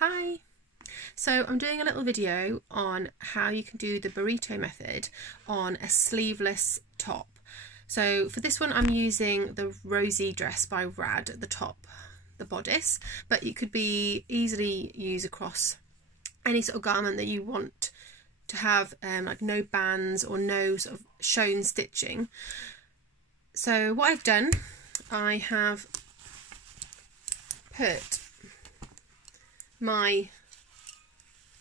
Hi! So I'm doing a little video on how you can do the burrito method on a sleeveless top. So for this one I'm using the Rosie dress by Rad at the top, the bodice, but you could be easily use across any sort of garment that you want to have like no bands or no sort of shown stitching. So what I've done, I have put my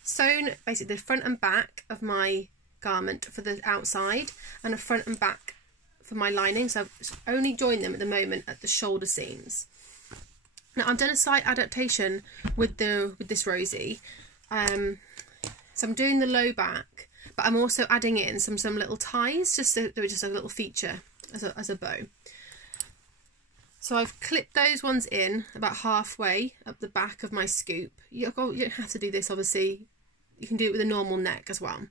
sewn basically the front and back of my garment for the outside and the front and back for my lining, so I've only joined them at the moment at the shoulder seams. Now I've done a slight adaptation with this Rosie, so I'm doing the low back, but I'm also adding in some little ties just so they're just a little feature as a bow. So I've clipped those ones in about halfway up the back of my scoop. You don't have to do this, obviously. You can do it with a normal neck as well.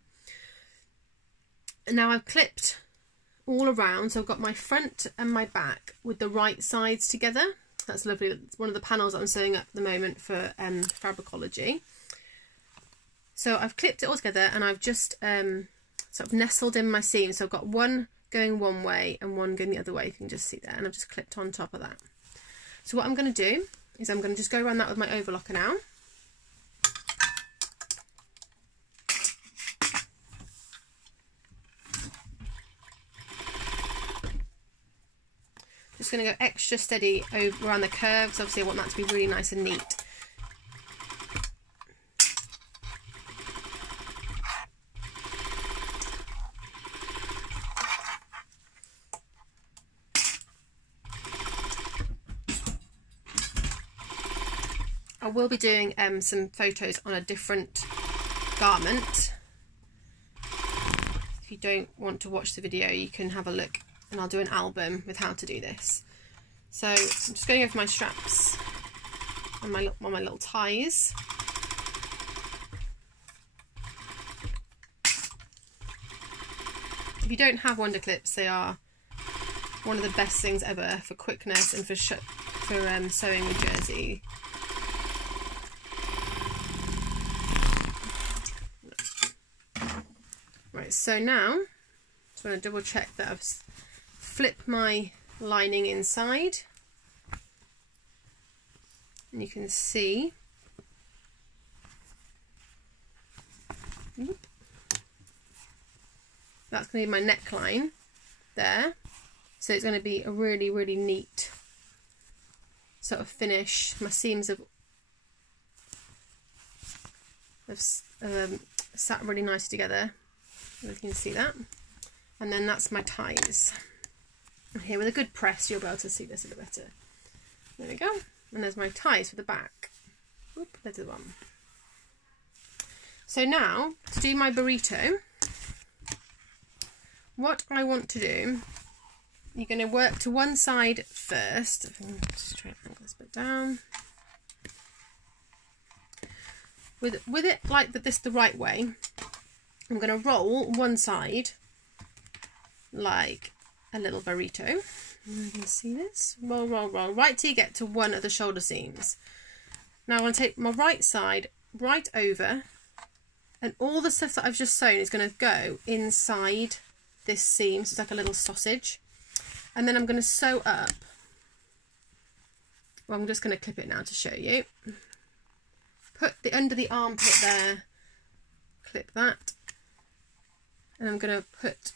And now I've clipped all around, so I've got my front and my back with the right sides together. That's lovely. It's one of the panels that I'm sewing up at the moment for FABricology. So I've clipped it all together and I've just sort of nestled in my seam. So I've got one going one way and one going the other way, if you can just see there, and I've just clipped on top of that. So what I'm going to do is I'm going to just go around that with my overlocker now. Just going to go extra steady around the curves. Obviously I want that to be really nice and neat. I will be doing some photos on a different garment. If you don't want to watch the video, you can have a look and I'll do an album with how to do this. So I'm just going over my straps and my little ties. If you don't have wonder clips, they are one of the best things ever for quickness and for sewing with jersey. Right, so now just want to double check that I've flipped my lining inside, and you can see that's going to be my neckline there, so it's going to be a really neat sort of finish. My seams have sat really nice together. You can see that, and then that's my ties. And here with a good press you'll be able to see this a bit better. There we go, and there's my ties for the back. Oop, there's the one. So now to do my burrito, what I want to do, you're going to work to one side first. Just try to angle this bit down. With it like this the right way, I'm going to roll one side like a little burrito. You can see this. Roll, roll, roll, right till you get to one of the shoulder seams. Now I'm going to take my right side right over, and all the stuff that I've just sewn is going to go inside this seam, so it's like a little sausage. And then I'm going to sew up. Well, I'm just going to clip it now to show you. Put the under the armpit there, clip that. And I'm going to put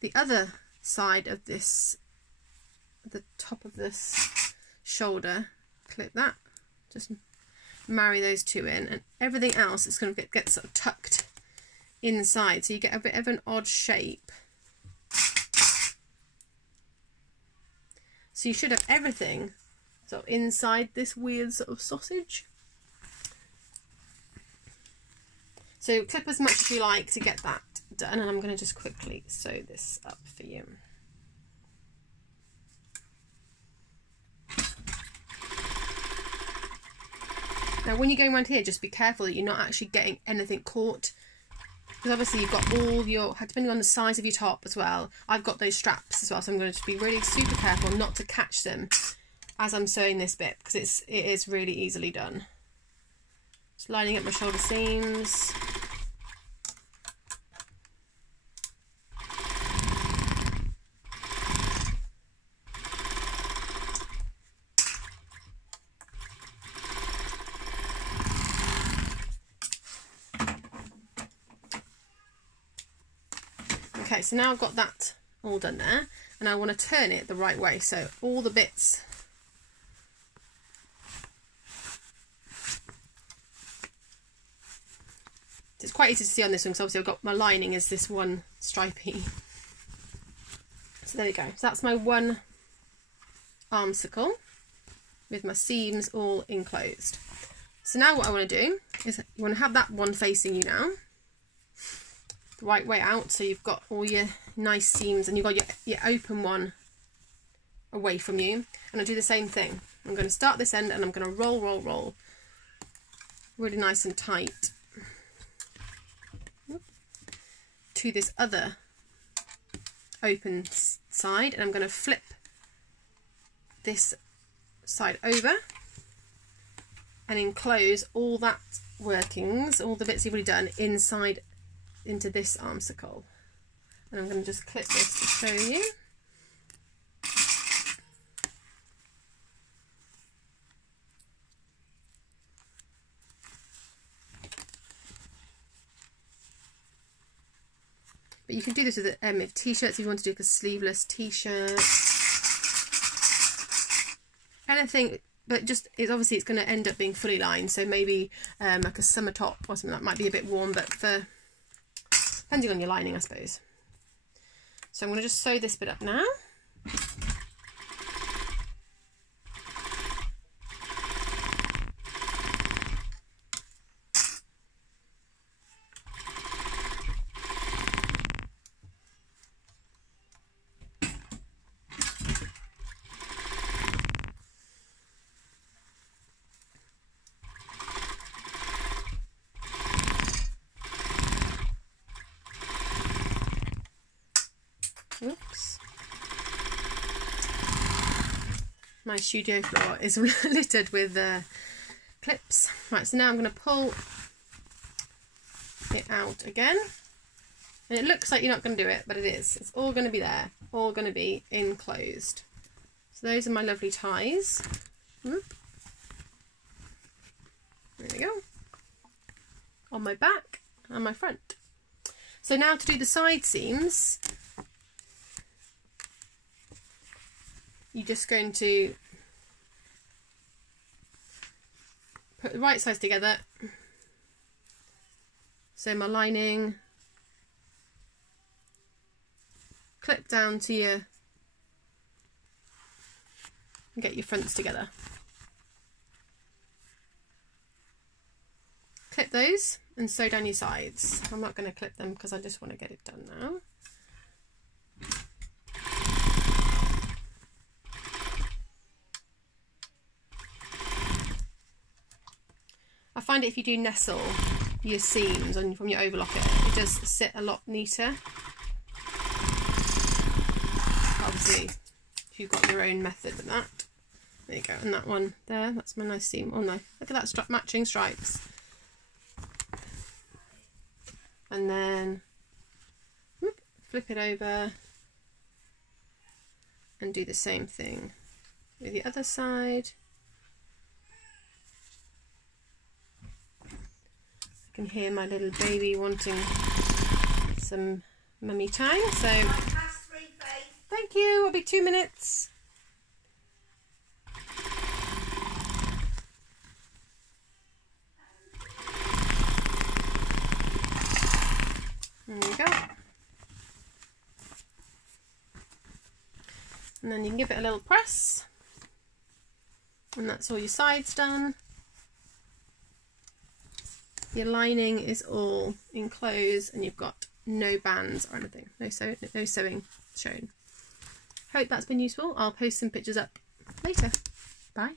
the other side of this, the top of this shoulder, clip that, just marry those two in, and everything else is going to get sort of tucked inside, so you get a bit of an odd shape. So you should have everything sort of inside this weird sort of sausage. So clip as much as you like to get that done, and I'm going to just quickly sew this up for you. Now when you're going around here, just be careful that you're not actually getting anything caught, because obviously you've got all your, depending on the size of your top as well, I've got those straps as well, so I'm going to just be really super careful not to catch them as I'm sewing this bit, because it is really easily done. Just lining up my shoulder seams. Okay, so now I've got that all done there, and I want to turn it the right way, so all the bits it's quite easy to see on this one because obviously I've got my lining as this one stripy. So there we go. So that's my one armsicle with my seams all enclosed. So now what I want to do is you want to have that one facing you now, the right way out, so you've got all your nice seams and you've got your open one away from you. And I'll do the same thing. I'm going to start this end and I'm going to roll really nice and tight to this other open side, and I'm going to flip this side over and enclose all that workings, all the bits you've already done inside into this armsicle. And I'm going to just clip this to show you. But you can do this with t-shirts if you want to do like a sleeveless t-shirt. Anything, but just it's obviously it's going to end up being fully lined, so maybe like a summer top or something that might be a bit warm, but for depending on your lining, I suppose. So I'm going to just sew this bit up now. Oops. My studio floor is littered with clips. Right, so now I'm going to pull it out again. And it looks like you're not going to do it, but it is. It's all going to be there, all going to be enclosed. So those are my lovely ties. Whoop. There we go. On my back and my front. So now to do the side seams, you're just going to put the right sides together. So my lining, clip down to your, and get your fronts together. Clip those and sew down your sides. I'm not going to clip them because I just want to get it done now. I find it if you do nestle your seams from your overlocker, it does sit a lot neater. Obviously, if you've got your own method with that. There you go, and that one there, that's my nice seam. Oh no, look at that matching stripes. And then whoop, flip it over and do the same thing with the other side. I can hear my little baby wanting some mummy time, so thank you, it'll be 2 minutes. There we go. And then you can give it a little press, and that's all your sides done. Your lining is all enclosed and you've got no bands or anything, no sewing shown. Hope that's been useful. I'll post some pictures up later. Bye.